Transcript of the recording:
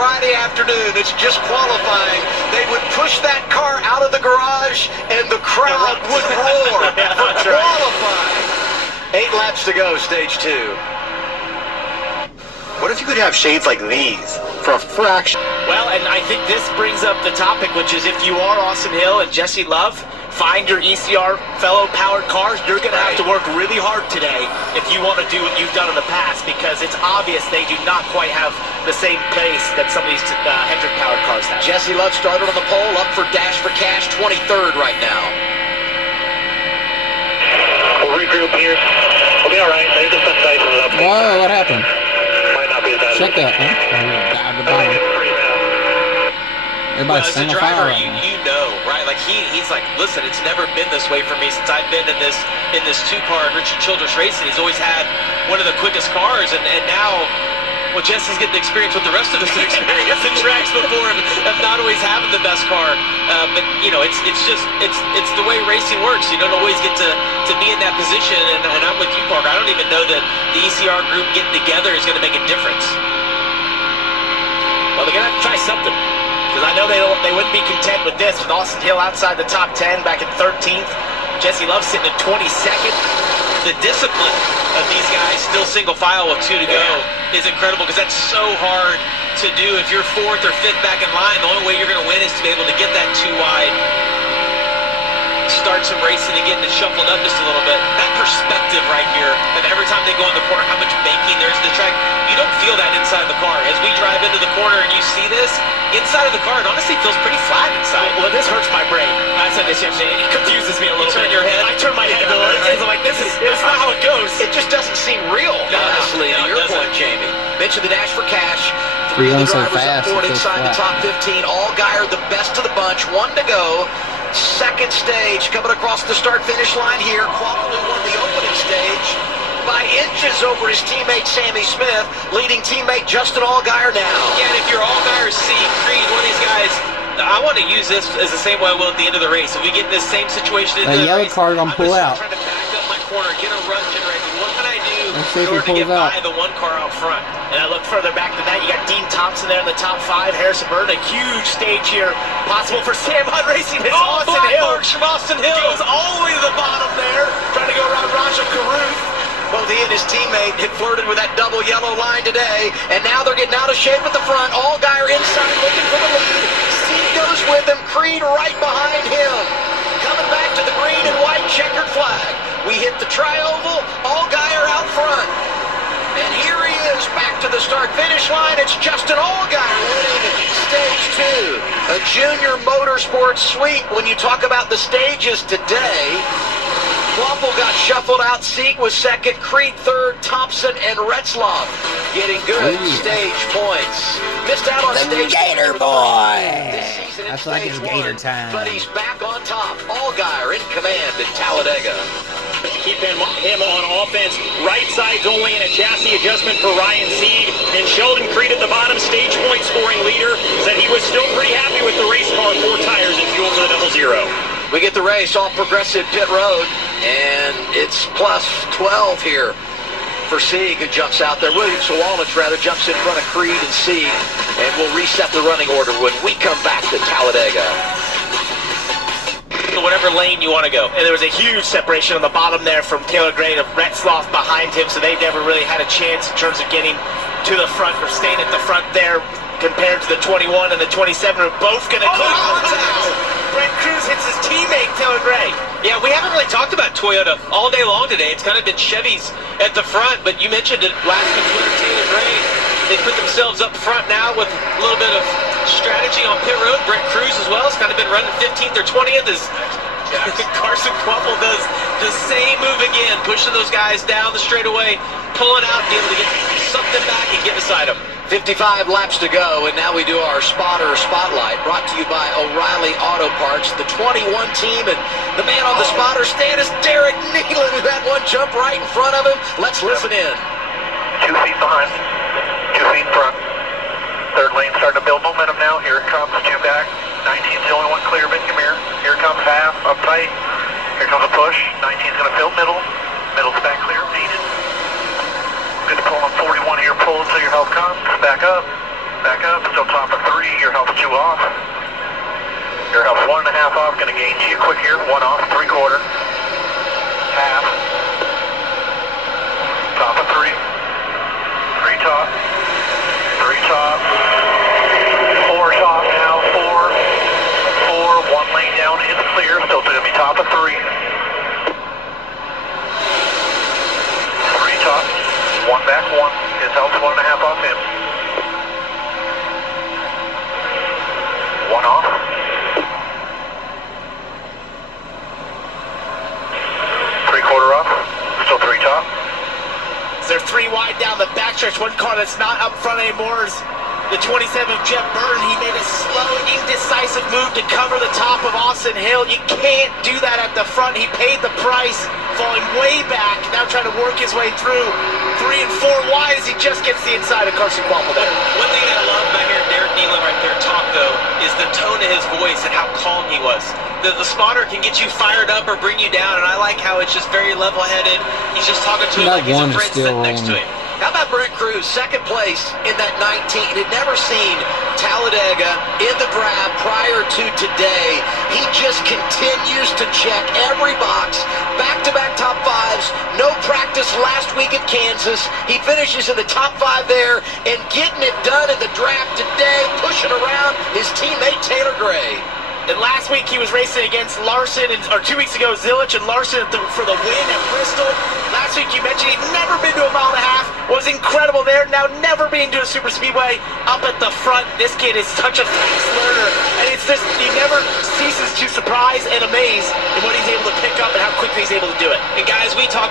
Friday afternoon. It's just qualifying. They would push that car out of the garage, and the crowd would roar for qualifying. 8 laps to go, stage 2. What if you could have shades like these for a fraction? Well, and I think this brings up the topic, which is if you are Austin Hill and Jesse Love, find your ECR fellow powered cars. You're going to have to work really hard today if you want to do what you've done in the past, because it's obvious they do not quite have the same pace that some of these Hendrick powered cars have. Jesse Love started on the pole, up for Dash for Cash, 23rd right now. We'll regroup here. We'll be all right. There's just some dice up. Whoa, what happened? Might not be as bad. Check that, huh? Everybody's as a driver, you know, right? Like he's like, listen, it's never been this way for me since I've been in this 2-car Richard Childress racing. He's always had one of the quickest cars, and now, well, Jesse's getting experience with the rest of us that experience the tracks before and not always having the best car. But you know, it's the way racing works. You don't always get to be in that position, and I'm with you, Parker. I don't even know that the ECR group getting together is going to make a difference. Well, they're going to have to try something. Because I know they wouldn't be content with this, with Austin Hill outside the top 10 back in 13th. Jesse Love sitting at 22nd. The discipline of these guys, still single file with 2 to go, is incredible, because that's so hard to do. If you're 4th or 5th back in line, the only way you're going to win is to be able to get that 2 wide, start some racing and getting it shuffled up just a little bit. That perspective right here, and every time they go in the corner, how much banking there is in the track, you don't feel that inside the car. As we drive into the corner and you see this, inside of the car, it honestly feels pretty flat inside. Well, this hurts my brain. I said this yesterday. It confuses me a little bit. You turn your head? I turn my head. I'm like, this is not how it goes. It just doesn't seem real, honestly, to your point, Jamie. Mention the Dash for Cash. 3 of the drivers up forward inside the top 15. Allgaier the best of the bunch. 1 to go. Second stage coming across the start-finish line here. Quapalu won the opening stage by inches over his teammate Sammy Smith, leading teammate Justin Allgaier now. Yeah, and if you're Allgaier, Creed, one of these guys, I want to use this as the same way I will at the end of the race. If we get in this same situation, the yellow car gonna pull out. I'm trying to back up my corner, get a run generated. What can I do in order to get by the 1 car out front? And I look further back than that. You got Dean Thompson there in the top 5. Harrison Burton, a huge stage here, possible for Sam Hunt Racing. It's Austin Hill. From Austin Hill goes all the way to the bottom there, trying to go around Raja Caruth. Both he and his teammate had flirted with that double yellow line today, and now they're getting out of shape at the front. Allgaier inside looking for the lead. Seed goes with him, Creed right behind him. Coming back to the green and white checkered flag. We hit the tri-oval, Allgaier out front. And here he is, back to the start-finish line. It's Justin Allgaier winning stage 2. A junior motorsports sweep. When you talk about the stages today, Waffle got shuffled out. Seek was second, Creed third, Thompson and Retzloff getting good stage points. Missed out on stage Gator Boy. This season That's like his Gator time. But he's back on top. Allgaier in command at Talladega. Keep him on offense. Right side's only in a chassis adjustment for Ryan Sieg. And Sheldon Creed at the bottom, stage point scoring leader, said he was still pretty happy with the race car. 4 tires and fuel for the 00. We get the race off Progressive Pit Road, and it's plus 12 here for Sieg, who jumps out there. Williams Walnuts, rather, jumps in front of Creed and Sieg, and we'll reset the running order when we come back to Talladega. Whatever lane you want to go. And there was a huge separation on the bottom there from Taylor Gray to Retzloff behind him, so they never really had a chance in terms of getting to the front or staying at the front there compared to the 21 and the 27 are both going to close contact. Brent Cruz hits his teammate, Taylor Gray. Yeah, we haven't really talked about Toyota all day long today. It's kind of been Chevys at the front, but you mentioned it last week's winner, Taylor Gray. They put themselves up front now with a little bit of strategy on pit road. Brent Cruz as well has kind of been running 15th or 20th as Carson Quappel does the same move again, pushing those guys down the straightaway, pulling out, be able to get something back and get beside them. 55 laps to go, and now we do our spotter spotlight, brought to you by O'Reilly Auto Parts, the 21 team, and the man on the spotter stand is Derek Nealon, who had one jump right in front of him. Let's listen in. 2 feet behind, 2 feet in front. Third lane starting to build momentum now. Here it comes, 2 back. 19's the only one clear of it. Come here. Here comes half, up tight. Here comes a push. 19's going to fill middle. Middle's back clear, needed. Good pull on 41 here, pull until your help comes. Back up. back up, still top of 3, your help's 2 off. Your help's 1.5 off, gonna gain you quick here, 1 off, 3/4, half, top of 3, 3 top, 3 top, 4 top now, 4, 1 lane down is clear, still gonna be top of 3. 3 top, 1 back 1, his help's 1.5 off him. 1 off. 3/4 off, still 3 top. They're 3 wide down the backstretch. One car that's not up front anymore is the 27 of Jeff Burton. He made a slow, indecisive move to cover the top of Austin Hill. You can't do that at the front. He paid the price, falling way back, now trying to work his way through 3 and 4 wide as he just gets the inside of Carson Quapple there. One thing I love about hearing Derek Nealon right there talk, though, is the tone of his voice and how calm he was. The spotter can get you fired up or bring you down, and I like how it's just very level-headed. He's just talking to him like he's a friend sitting next to him. How about Brent Cruz, second place in that 19? Had never seen Talladega in the grab prior to today. He just continues to check every box. Back-to-back top 5s. No practice last week at Kansas. He finishes in the top 5 there and getting it done in the draft today, pushing around his teammate Taylor Gray. And last week he was racing against Larson, or 2 weeks ago, Zilich and Larson for the win at Bristol. Last week you mentioned he'd never been to a 1.5 miles, was incredible there. Now never been to a super speedway. Up at the front, this kid is such a fast learner, and it's just, he never ceases to surprise and amaze in what he's able to pick up and how quickly he's able to do it. And guys, we talk